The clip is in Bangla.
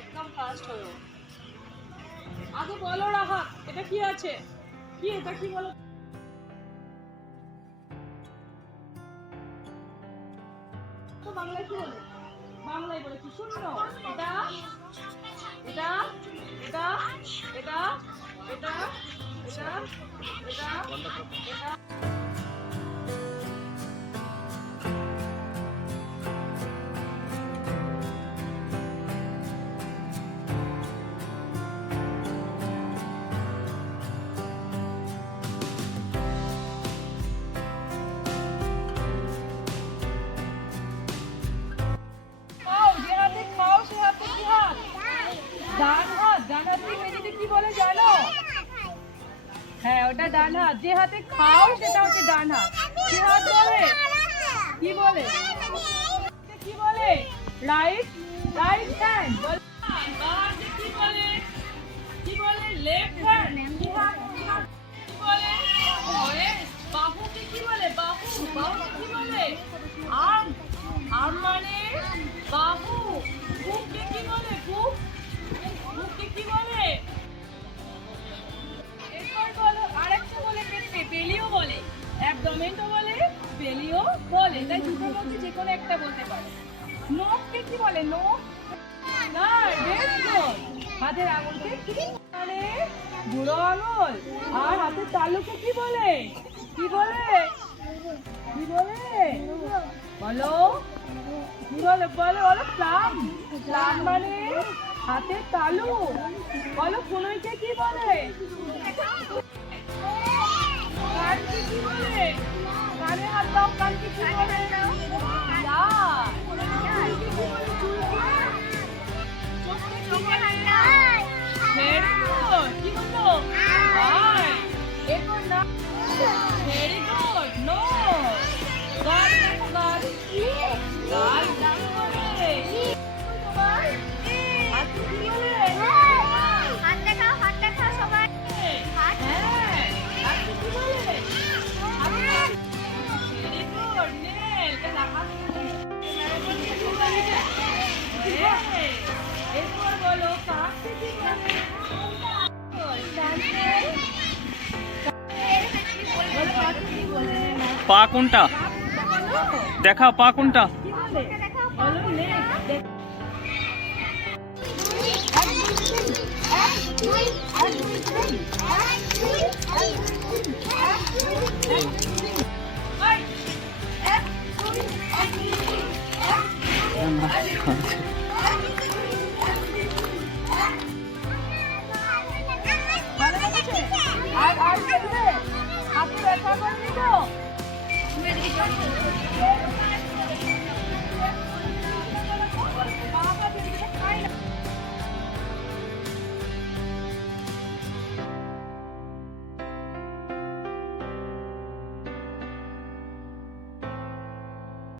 একদম ফাস্ট হলো। আগে বলো রাহাত, এটা কি আছে? কি এটা কি বলো? তো বাংলায় কি বলে? বাংলায় বলে কি? শূন্য। এটা এটা এটা এটা এটা এটা এটা এটা। খাও, যে হাতে খাও সে হাতে কি হাত? ডান হাত। ডান হাতে ইংরেজিতে কি বলে জানো? হ্যাঁ, ওটা ডান হাত। যে হাতে খাও সেটা হচ্ছে ডান হাত। কি হাত বলে? কি বলে? কি বলে? রাইট রাইট হ্যান্ড বলে। আর যে কি বলে? কি বলে? Left hand. কি হাত? কি বলে? ওরে বাহুকে কি বলে? বাহু। বাহুকে কি বলে? আর্ম। আর্ম মানে বাহু। বুককে কি বলে? বুক। বুককে কি বলে? এরপর বলো আরেকটা বলে পেটে, বেলিও বলে। অ্যাবডোমেনও বলে, বেলিও বলে। তাই দুটোর মধ্যে যে কোনো একটা বলতে পারো। নোককে কি বলে? নোক না, ভেরি গুড। হাতের আঙুলকে কি বলে? বুড়ো আঙুল। আর হাতের তালুকে কি বলে? কি বলে? কি বলে? বলো কি বলে? বলো বলো প্লাম। প্লাম মানে হাতের তালু। বলো কুনুইকে কি বলে? কানকে কি বলে? কানে হাত দাও। কানকে কি বলে? না। চুলকে কি বলে? চুলকে? চোখকে কি বলে? Very good. কি বললো? আই। এরপর না। Very good. নো। গাল দেখো, গাল। গাল ডান বলে। তোমার হাতে কি বলে? হাত দেখাও সবাই। হ্যাঁ, হাতে কি বলে? Very good. নেল। এরপর বলো কাকে কি বলে? বলো কাকে কি বলে? পা কোনটা? দেখাও পা কোনটা? কি বলে? বলো লেগ।